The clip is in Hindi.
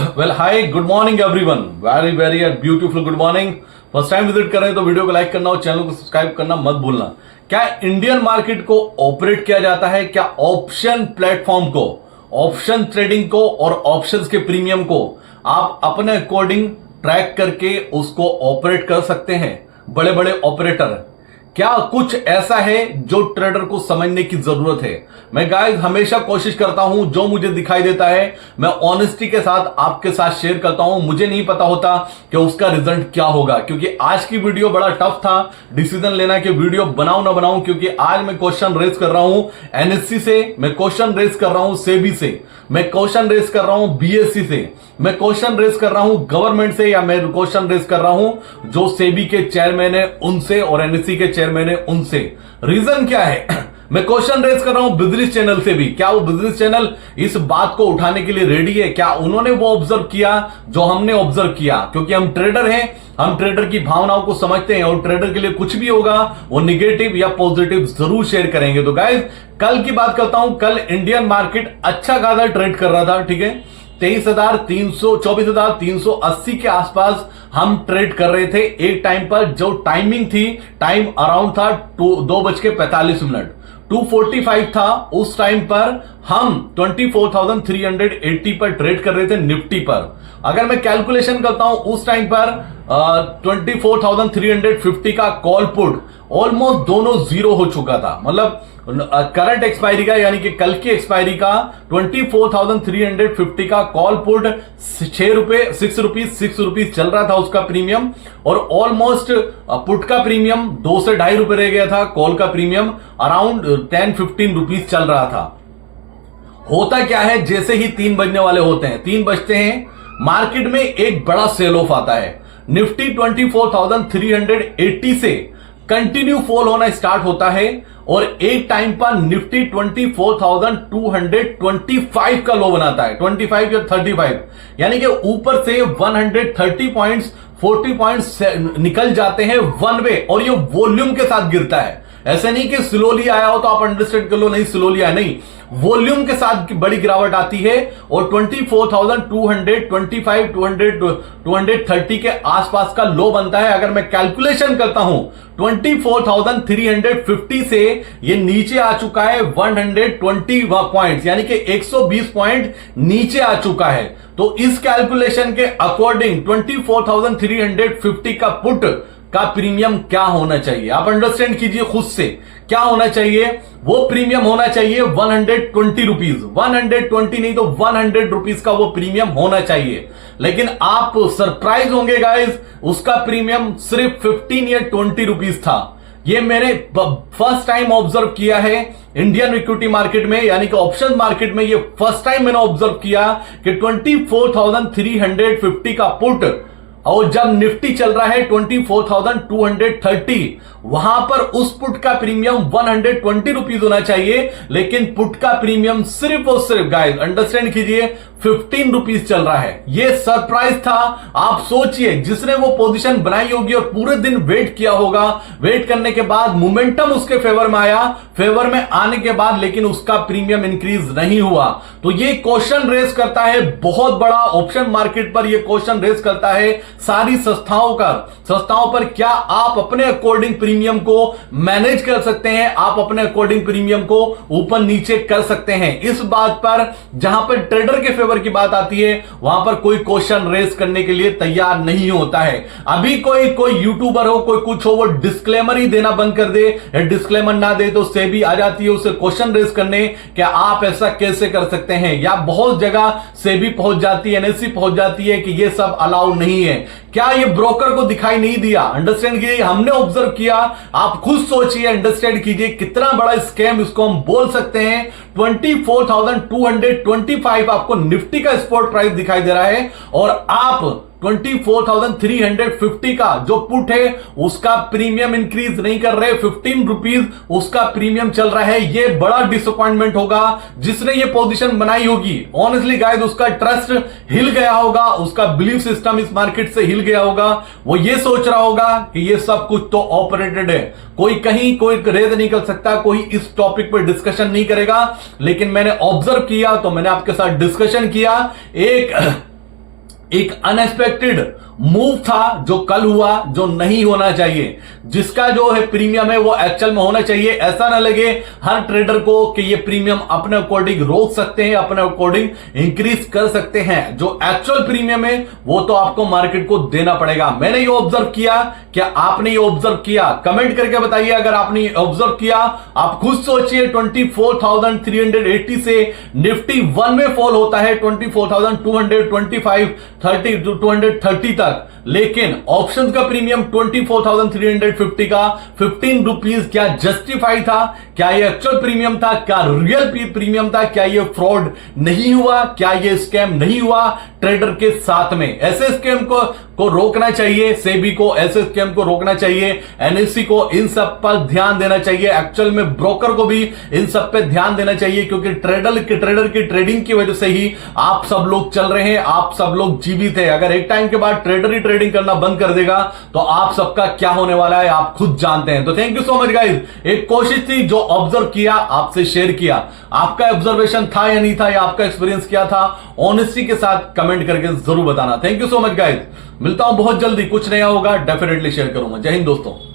Well hi good morning everyone, very very beautiful good morning. First time visit कर रहे हैं तो वीडियो को लाइक करना और चैनल को सब्सक्राइब करना मत भूलना। क्या इंडियन मार्केट को ऑपरेट किया जाता है? क्या ऑप्शन प्लेटफॉर्म को, ऑप्शन ट्रेडिंग को और ऑप्शंस के प्रीमियम को आप अपने अकॉर्डिंग ट्रैक करके उसको ऑपरेट कर सकते हैं? बड़े बड़े ऑपरेटर, क्या कुछ ऐसा है जो ट्रेडर को समझने की जरूरत है? मैं गाइस हमेशा कोशिश करता हूं, जो मुझे दिखाई देता है मैं ऑनेस्टी के साथ आपके साथ शेयर करता हूं। मुझे नहीं पता होता कि उसका रिजल्ट क्या होगा, क्योंकि आज की वीडियो बड़ा टफ था डिसीजन लेना कि वीडियो बनाऊं ना बनाऊं, क्योंकि आज मैं क्वेश्चन रेज कर रहा हूं एनएससी से, मैं क्वेश्चन रेज कर रहा हूं सेबी से, मैं क्वेश्चन रेज कर रहा हूं बीएससी से, मैं क्वेश्चन रेज कर रहा हूं गवर्नमेंट से, या मैं क्वेश्चन रेज कर रहा हूं जो सेबी के चेयरमैन है उनसे और एनएससी के चेयरमैन है उनसे। रीजन क्या है? मैं क्वेश्चन रेज कर रहा हूं बिजनेस चैनल से भी। क्या वो बिजनेस चैनल इस बात को उठाने के लिए रेडी है? क्या उन्होंने वो ऑब्जर्व किया जो हमने ऑब्जर्व किया? क्योंकि हम ट्रेडर हैं, हम ट्रेडर की भावनाओं को समझते हैं और ट्रेडर के लिए कुछ भी होगा वो निगेटिव या पॉजिटिव जरूर शेयर करेंगे। तो गाइस कल की बात करता हूं। कल इंडियन मार्केट अच्छा खासा ट्रेड कर रहा था, ठीक है। 24,380 के आसपास हम ट्रेड कर रहे थे एक टाइम पर। जो टाइमिंग थी, टाइम अराउंड था 2:45, 2:45 था। उस टाइम पर हम 24,380 पर ट्रेड कर रहे थे निफ्टी पर। अगर मैं कैलकुलेशन करता हूं उस टाइम पर 24,350 का कॉल पुट ऑलमोस्ट दोनों जीरो हो चुका था। मतलब करंट एक्सपायरी का, यानी कि कल की एक्सपायरी का 24,350 का कॉल पुट 6 रुपीज चल रहा था उसका प्रीमियम, और ऑलमोस्ट पुट का प्रीमियम 2 से 2.5 रुपए रह गया था। कॉल का प्रीमियम अराउंड 10-15 रुपीज चल रहा था। होता क्या है, जैसे ही 3 बजने वाले होते हैं, 3 बजते हैं, मार्केट में एक बड़ा सेल ऑफ आता है। निफ्टी 24,380 से कंटिन्यू फॉल होना स्टार्ट होता है और एक टाइम पर निफ्टी 24,225 का लो बनाता है, 25 या 35, यानी कि ऊपर से 130 पॉइंट्स 40 पॉइंट्स निकल जाते हैं वन वे, और ये वॉल्यूम के साथ गिरता है। ऐसे नहीं कि स्लोली आया हो तो आप अंडरस्टैंड कर लो, नहीं स्लोली आया, नहीं, वॉल्यूम के साथ बड़ी गिरावट आती है और 24,225 230 के आसपास का लो बनता है। अगर मैं कैलकुलेशन करता हूं 24,350 से ये नीचे आ चुका है 120 पॉइंट्स, यानी कि 120 पॉइंट नीचे आ चुका है। तो इस कैलकुलेशन के अकॉर्डिंग 24,350 का पुट का प्रीमियम क्या होना चाहिए, आप अंडरस्टैंड कीजिए खुद से। क्या होना चाहिए? वो प्रीमियम होना चाहिए 120 रुपीज, 120 नहीं तो 100 रुपीज का वो प्रीमियम होना चाहिए। लेकिन आप सरप्राइज होंगे गाइस, उसका प्रीमियम सिर्फ 15 या 20 रुपीज था। ये मैंने फर्स्ट टाइम ऑब्जर्व किया है इंडियन इक्विटी मार्केट में, यानी कि ऑप्शन मार्केट में। ये फर्स्ट टाइम मैंने ऑब्जर्व किया कि 24,350 का पुट, और जब निफ्टी चल रहा है 24,230, वहां पर उस पुट का प्रीमियम 120 रुपीज होना चाहिए, लेकिन पुट का प्रीमियम सिर्फ और सिर्फ गाइस अंडरस्टैंड कीजिए 15 रुपीज चल रहा है। यह सरप्राइज था। आप सोचिए, जिसने वो पोजीशन बनाई होगी और पूरे दिन वेट किया होगा, वेट करने के बाद मोमेंटम उसके फेवर में आया, फेवर में आने के बाद लेकिन उसका प्रीमियम इंक्रीज नहीं हुआ। तो ये क्वेश्चन रेस करता है बहुत बड़ा ऑप्शन मार्केट पर, यह क्वेश्चन रेस करता है सारी संस्थाओं पर, क्या आप अपने अकॉर्डिंग प्रीमियम को मैनेज कर सकते हैं? आप अपने अकॉर्डिंग प्रीमियम को यूपर नीचे कर सकते हैं? इस बात पर, जहां पर ट्रेडर के फेवर की बात आती है, वहां पर कोई क्वेश्चन रेस करने के लिए तैयार नहीं होता है। अभी कोई यूट्यूबर हो, कोई कुछ हो, वो डिस्क्लेमर ही देना बंद कर दे, या डिस्क्लेमर ना दे तो सेबी आ जाती है उसे क्वेश्चन रेस करने, क्या आप ऐसा कैसे कर सकते हैं? या बहुत जगह सेबी पहुंच जाती है, एनएससी पहुंच जाती है कि ये सब अलाउ नहीं है। क्या ये ब्रोकर को दिखाई नहीं दिया? अंडरस्टैंड कीजिए, हमने ऑब्जर्व किया, आप खुद सोचिए, अंडरस्टैंड कीजिए कितना बड़ा स्कैम इसको हम बोल सकते हैं। 24,225 आपको निफ्टी का स्पॉट प्राइस दिखाई दे रहा है, और आप 24,350 का जो पुट है उसका प्रीमियम इंक्रीज नहीं कर रहे, 15 रुपीज उसका प्रीमियम चल रहा है। ये बड़ा डिसअपॉइंटमेंट होगा जिसने ये पोजीशन बनाई होगी। ऑनेस्टली गाइस, उसका ट्रस्ट हिल गया होगा, उसका बिलीफ सिस्टम इस मार्केट से हिल गया होगा। वो ये सोच रहा होगा कि ये सब कुछ तो ऑपरेटेड है, कोई कहीं कोई रेज नहीं कर सकता, कोई इस टॉपिक पर डिस्कशन नहीं करेगा। लेकिन मैंने ऑब्जर्व किया तो मैंने आपके साथ डिस्कशन किया। एक एक अनएक्सपेक्टेड मूव था जो कल हुआ, जो नहीं होना चाहिए। जिसका जो है प्रीमियम है वो एक्चुअल में होना चाहिए। ऐसा ना लगे हर ट्रेडर को कि ये प्रीमियम अपने अकॉर्डिंग रोक सकते हैं, अपने अकॉर्डिंग इंक्रीज कर सकते हैं। जो एक्चुअल प्रीमियम है वो तो आपको मार्केट को देना पड़ेगा। मैंने ये ऑब्जर्व किया, क्या आपने ये ऑब्जर्व किया? कमेंट करके बताइए अगर आपने ऑब्जर्व किया। आप खुद सोचिए 24,380 से निफ्टी 1 में फॉल होता है 24,225 30 230 तक, लेकिन ऑप्शंस का प्रीमियम 24,350 का 15 रुपीज क्या जस्टिफाई था? क्या ये एक्चुअल प्रीमियम था? क्या रियल प्रीमियम था? क्या ये फ्रॉड नहीं हुआ? क्या ये स्कैम नहीं हुआ ट्रेडर के साथ में? ऐसे स्कैम को रोकना चाहिए, सेबी को ऐसे स्कैम को रोकना चाहिए, एनएससी को इन सब पर ध्यान देना चाहिए, एक्चुअल में ब्रोकर को भी इन सब पे ध्यान देना चाहिए, क्योंकि ट्रेडर की ट्रेडिंग की वजह से ही आप सब लोग चल रहे हैं, आप सब लोग जीवित हैं। अगर एक टाइम के बाद ट्रेडर ही ट्रेडिंग करना बंद कर देगा तो आप सबका क्या होने वाला है आप खुद जानते हैं। तो thank you so much guys. एक कोशिश थी जो ऑब्जर्व किया आपसे शेयर किया। आपका ऑब्जर्वेशन था या नहीं था, या आपका एक्सपीरियंस क्या था, ऑनेस्टी के साथ कमेंट करके जरूर बताना। Thank you so much guys. मिलता हूं बहुत जल्दी, कुछ नया होगा डेफिनेटली शेयर करूंगा। जय हिंद दोस्तों।